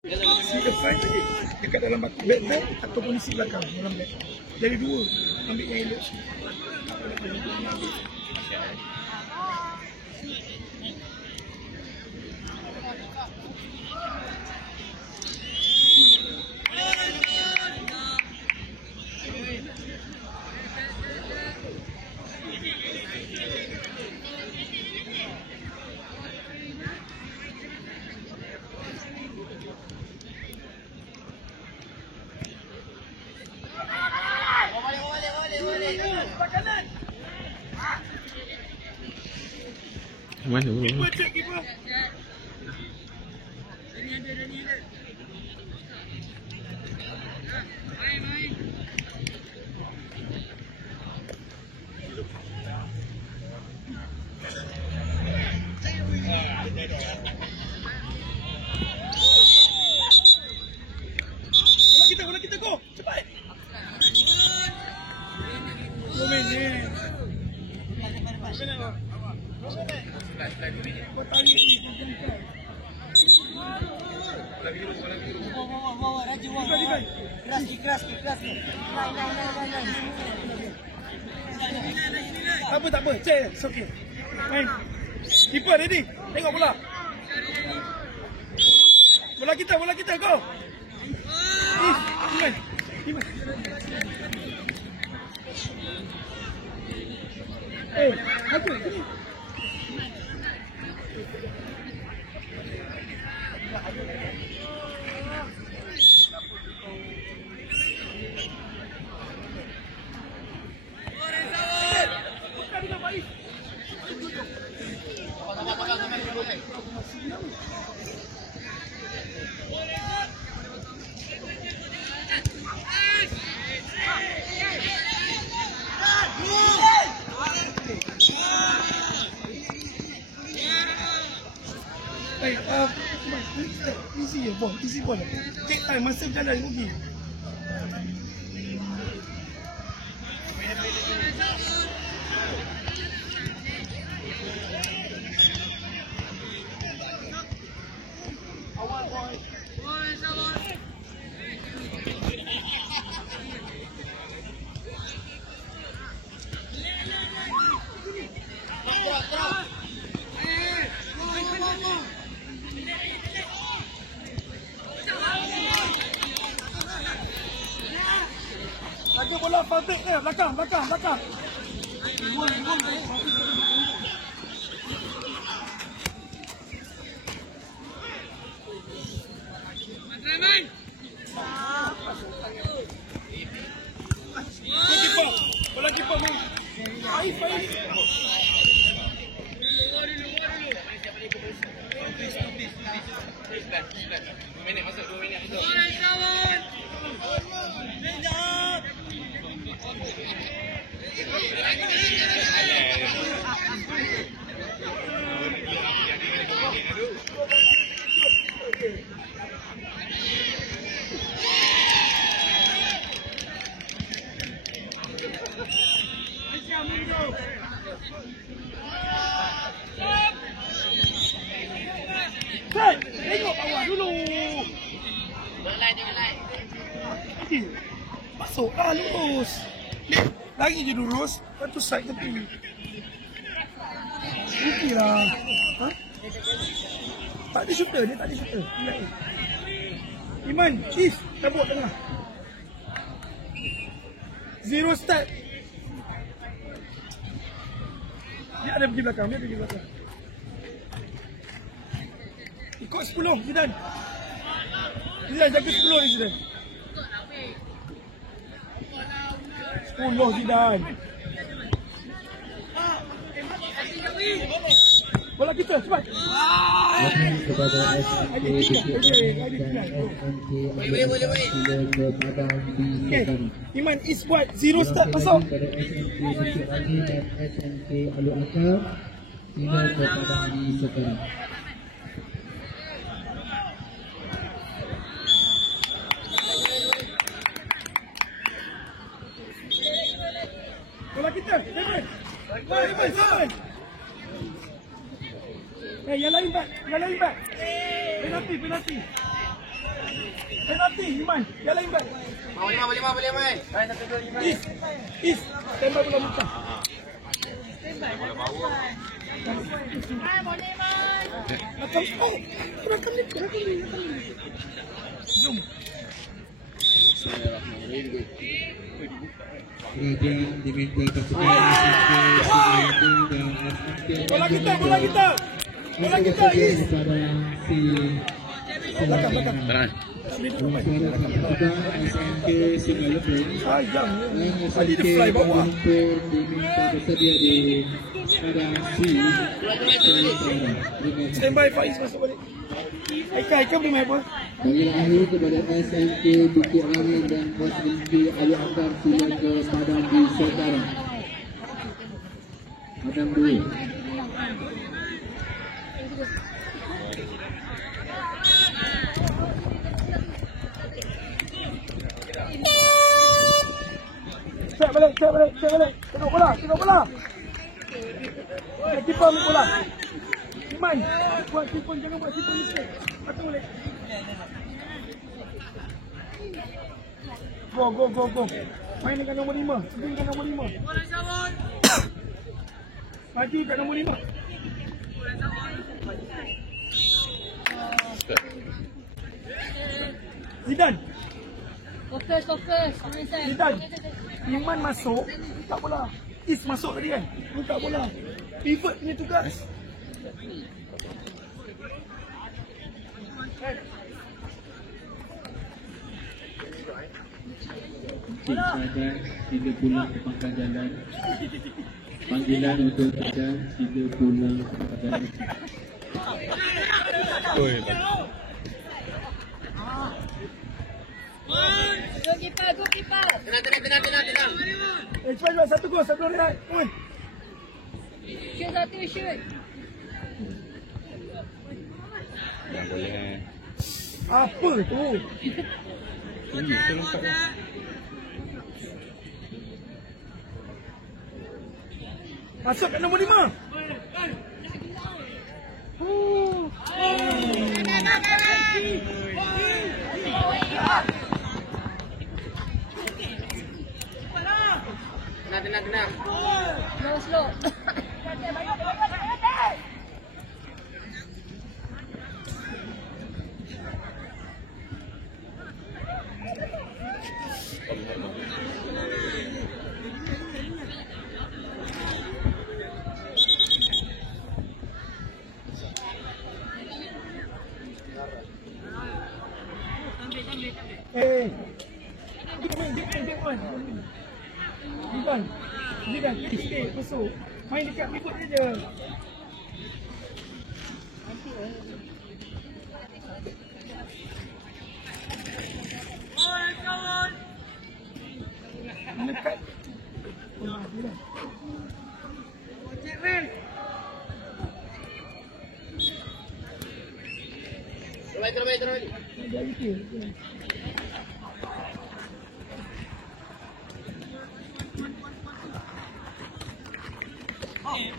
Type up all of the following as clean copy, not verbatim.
Si depan lagi dekat dalam bag ataupun isi belakang dalam bag. Dari dua ambil yang elok. Mana tu? Keeper. Bola kita go. Cepat. Tak apa. Cek, it's okay. Main. Keeper ready. Tengok bola. Bola kita, go. Iman. Aku sini. Easy ball. Take time, masa berjalan rugi. Lagi bola Fabrik dia, belakang. Bola keeper main. Faiz. Minit masuk 2 minit masuk. Tengok bawah dulu. Masuk lah, lurus. Lagi je lurus. Lepas tu side tepi. Rugi lah. Tak ada shooter, dia tak ada shooter. Iman, cabut tengah. Zero start. Dia ada pergi belakang, Ikut 10, Zidane. Zidane jaga 10 ni, Zidane. 10 Zidane. Bola kita, cepat. Kepada Iman is buat 0 start masuk. Bola kita, Seven. Yang lain back. Penalti. Iman, dia lain bal. Boleh main. Is. Tembak bola muka. Rakam ni. Zoom. Kerajaan diminta tersedia Bola kita. Is. Belakang. SMK Singalipur. Sayang. SMK Tadi dia fly bawah. diminta bersedia di keadaan C. Standby Faiz masuk balik. Aika boleh main apa? Panggilan akhir kepada SMK Bukit Ramin dan Pos Rimpi Ali Akbar sila ke Padang di sekarang. Padang 2. Cek balik. Tengok bola. Keeper ambil bola. Iman, buat sipon, jangan buat sipon mistake. Patut boleh. Go. Main dengan nombor 5. Swing dengan nombor 5. Lagi kat nombor 5. Zidane. Fokus. Zidane. Iman masuk, minta bola. Is masuk tadi kan? Minta bola. Pivot punya tugas. Keadaan 3 pulang ke pangkal jalan. Panggilan untuk keadaan 3 pulang ke pangkal jalan. Go keeper. Tenang. Cepat 1 gol, 1 rehat. Shoot. Tak boleh. Apa tu? Masuk kat nombor 5. Tenang. Slow. Zidane, sikit masuk. Main dekat pivot dia je. Dekat. Terbaik. Dari tu.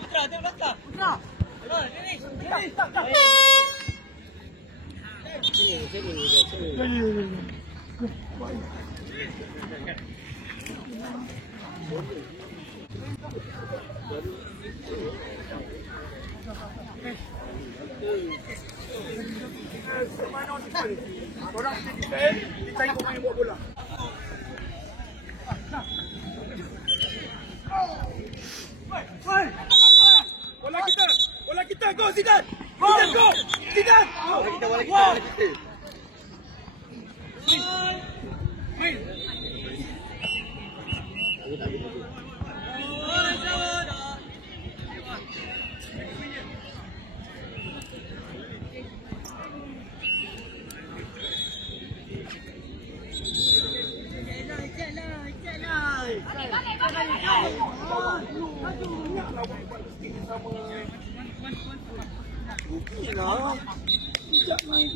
Putra. Orang defend, dia cari pemain buat bola. Bola kita, go Zidane. Zidane. Bola kita. Main. Okey lah. Kejap main.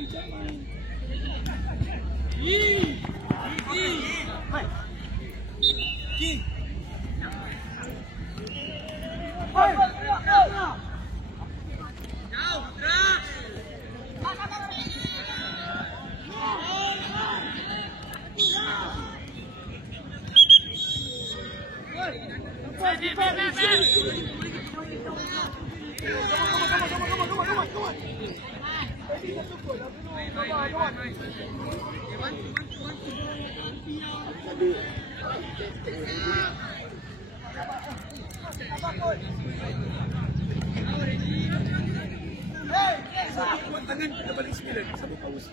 Tangan kita balik 9 sampai power 9.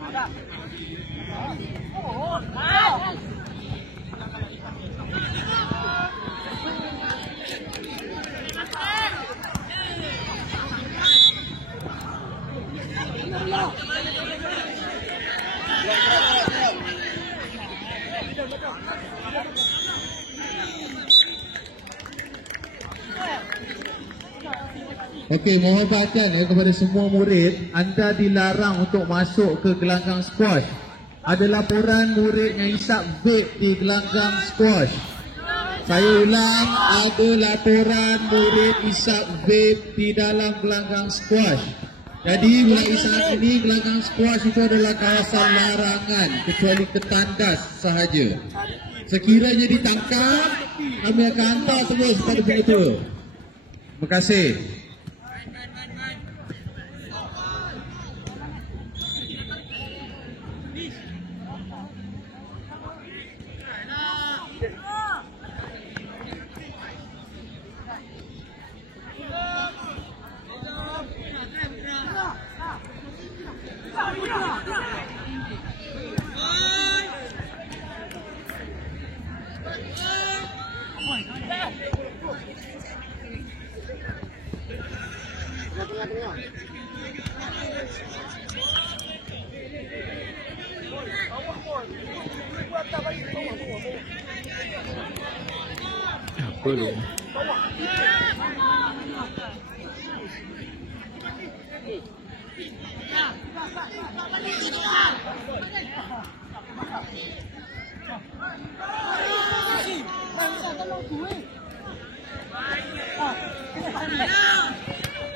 Okey, mohon perhatian ya kepada semua murid, anda dilarang untuk masuk ke gelanggang squash. Ada laporan murid yang hisap vape di gelanggang squash. Saya ulang, ada laporan murid hisap vape di dalam gelanggang squash. Jadi mulai saat ini gelanggang squash itu adalah kawasan larangan kecuali ketandas sahaja. Sekiranya ditangkap, kami akan hantar terus kepada pengetua. Terima kasih. Apa lu?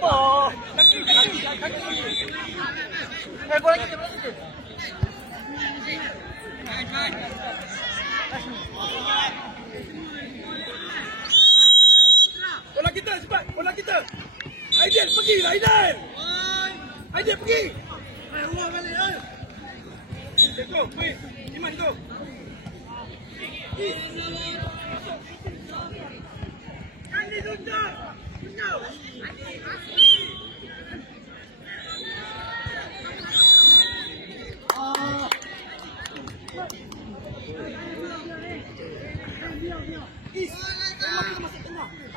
Oh, kaki. Bola kita. Bola kita cepat, bola kita. Aidil pergi, Aidil. Aidil pergi. Ruang balik. Go, wait. Iman go. Kandi tunjuk.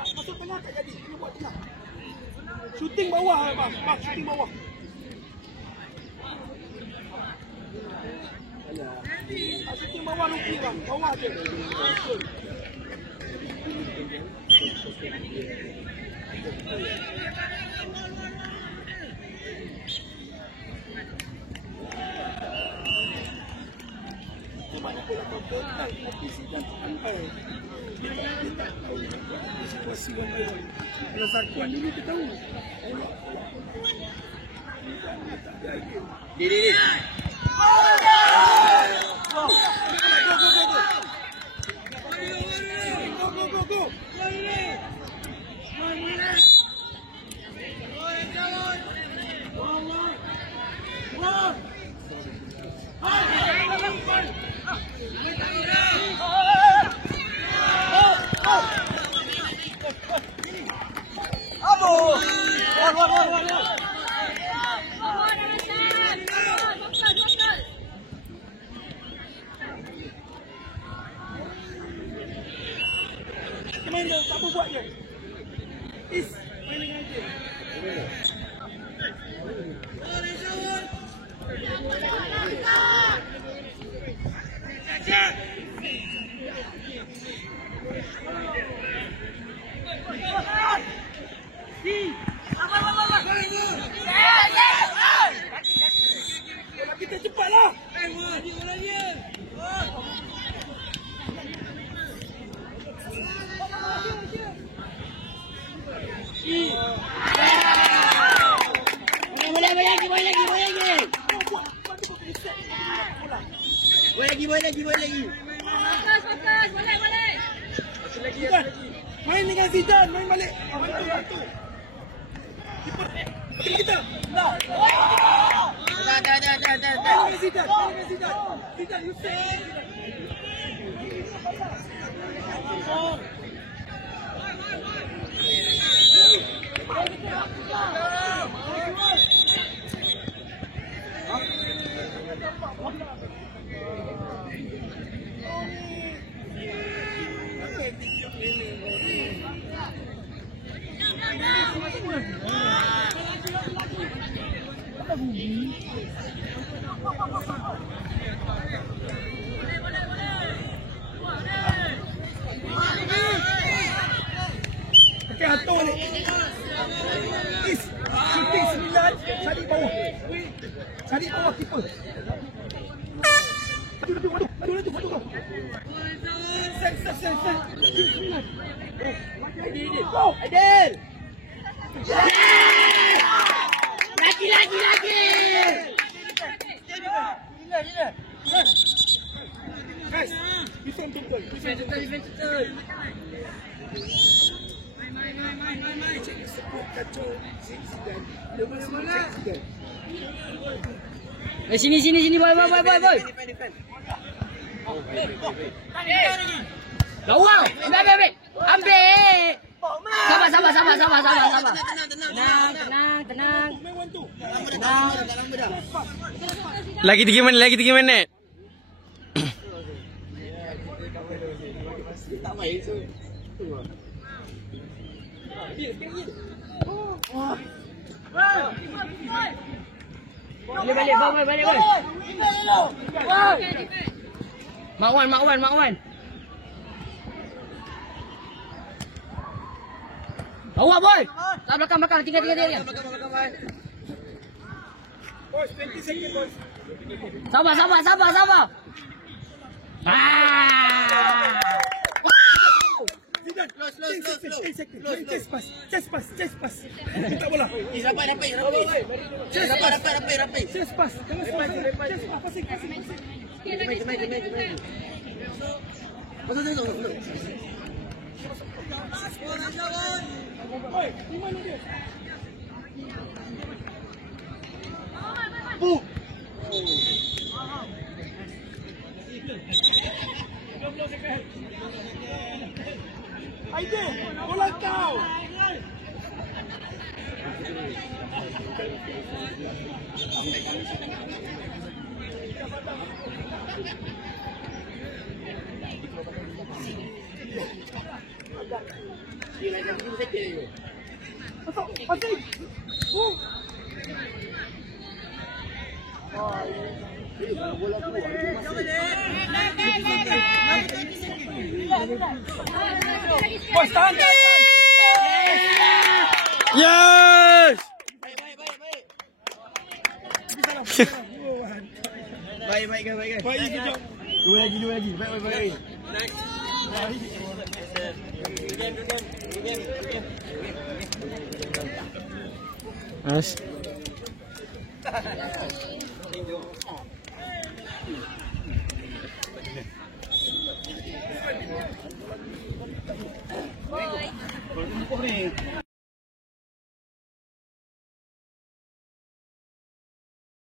Masuk tengah tak jadi. Kena buat tengah. Shooting bawah bang. Bang, shooting bawah. Shooting bawah lupi bang. Bawah je. Mana bola bergerak tapi sidang sampai dia tak tahu situasi dia. Kalau sakuan dulu kita tahu. Di. Go. Main dia, tak apa buat je. Is, main dengan dia. Kita cepatlah. Boleh lagi. Fokus, boleh. Lagi. Main dengan Zidane, main balik. Bantu. Keeper kita. Nah. Main dengan Zidane. Zidane, you say. Okey, atur ni. Is shooting 9, cari bawah. Cari bawah keeper. Maju. Sen. Go, Aidil. Lagi. Gila. Guys, defend betul. Main. Cek support kacau. Zidane. Sini, boy. Defend. Lawang. Ambil. Sabar. Tenang. Lagi 3 minit. Tak main so. Balik, boy. Mak Wan. Bawa, boy. Tak belakang, tinggal dia. Boys, 20 second, boys. Sabar. Zidane, close. 10 second. Chest pass. Minta bola. Rapat. Chest pass. Jangan lepas. Chest pass. Passing. Main. Pasal tu. Oi, di mana dia? Aidil, bola kau. Pasang. Bos, tahan. Yes! Baik kan. Baik juga. Dua lagi. Baik. Mas. Ni.